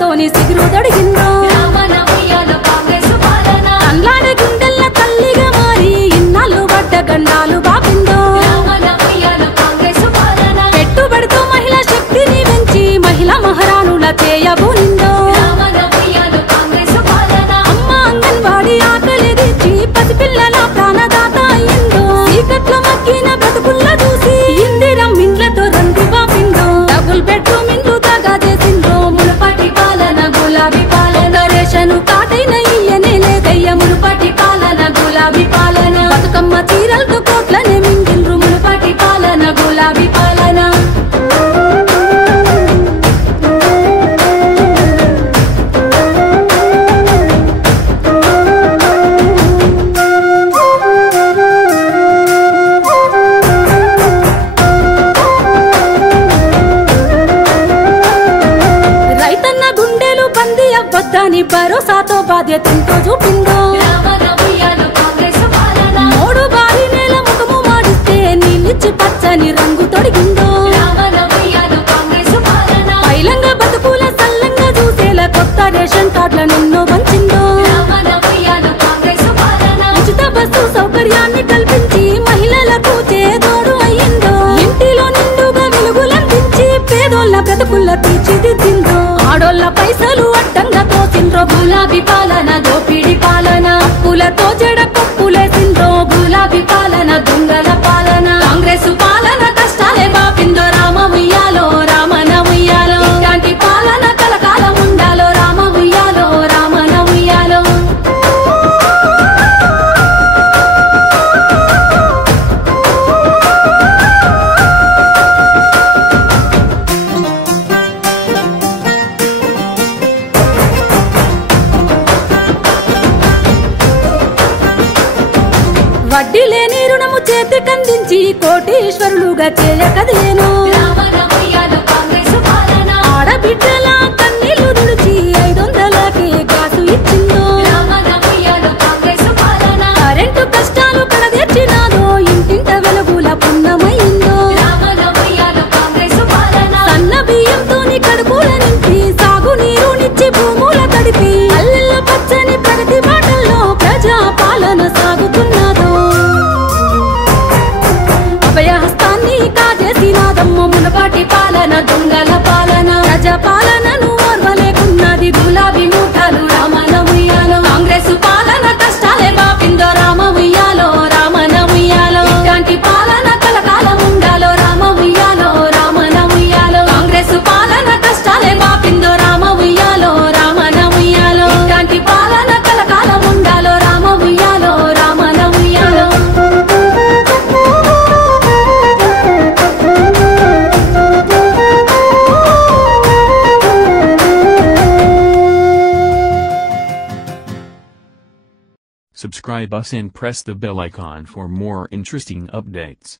సిగ్గులతోని సిగురు దొడిగిందో అల్లాడే గుండెల్ల తల్లిగా మారి ఇన్నాళ్ళు పడ్డ గండాలు బాపిందో పెట్టుబడితో మహిళా శక్తిని పెంచి మహిళా మహారాణుల చేయబూనిందో అమ్మ అంగన్వాడి ఆకలి తీర్చి పసిపిల్లల ప్రాణదాత అయ్యిందో చీకట్ల మక్కిన బ్రతుకుల్ల చూసి ఇందిరం ఇండ్లతో రంగు బాపిందో డబుల్ బెడ్రూమ్ ఇండ్లు తగా చేసిందో మునుపటి పాలన గులాబీ పాలన రేషను కాటైన ఇయ్యనే లేదయ్య మునుపటి పాలన గులాబీ పాలన బతుకమ్మ చీరలతో కోట్లనే మింగిండ్రు మునుపటి పాలన గులాబీ పాలన వద్దని భరోసాతో బాధ్యతతో చూపిందో మూడు బారి నేల ముఖము మాడిస్తే నీళ్ళిచ్చి పచ్చని రంగు తొడిగిందో పైలంగా బతుకుల సల్లంగా చూసేలా కొత్త రేషన్ కార్డులను ఎన్నో పంచిందో ఉచిత బస్సు సౌకర్యాన్ని కల్పించి మహిళలకు చేదోడు అయ్యిందో ఇంటిలో నిండుగా వెలుగులందించి పేదోళ్ళ బ్రతుకుల తీర్చిదిద్దిందో ఆడోళ్ళ పైసలు అడ్డంగా తోసిండ్రో గులాబీ పాలన దోపిడి పాలన అప్పులతో జడ పప్పులేసిండ్రో గులాబీ పాలన దొంగల పాలన కాంగ్రెస్ పాలన కష్టాలే బాపిందో రామ ఉయ్యాలో రామన ఉయ్యాలో ఇలాంటి పాలన కలకాలం ఉండాలో రామ ఉయ్యాలో రామన ఉయ్యాలో వడ్డీ లేని రుణము చేతికందించి కోటీశ్వరులుగా చేయకదేను ఆడబిడ్డల కన్నీళ్లు తుడిచి 500కే గ్యాసు ఇచ్చిందో కరెంటు కష్టాలు కడదీర్చినాదో ఇంటింట వెలుగుల పున్నమైందో సన్న బియ్యంతోని కడుపుల నింపి సాగునీరునిచ్చి భూముల తడిపి అల్లెల్ల పచ్చని ప్రగతి బాటల్లో ప్రజా పాలన సాగుతున్నదో అభయహస్తాన్ని కాజేసినాదమ్మ మునపాటి పాలన దొంగల పాలన ప్రజా పాలనను ఓర్వలేకున్నది గులాబీ మూటలు రామన ఉయ్యాలో కాంగ్రెస్ పాలన కష్టాలే బాపిందో రామ ఉయ్యాలో రామన ఉయ్యాలో ఇలాంటి పాలన కలకాలం ఉండాలో రామ ఉయ్యాలో రామన ఉయ్యాలో కాంగ్రెస్ పాలన కష్టాలే బాపిందో రామ ఉయ్యాలో రామన ఉయ్యాలో ఇలాంటి పాలన కలకాలం ఉండాలో రామ ఉయ్యాలో రామన ఉయ్యాలో Subscribe us and press the bell icon for more interesting updates.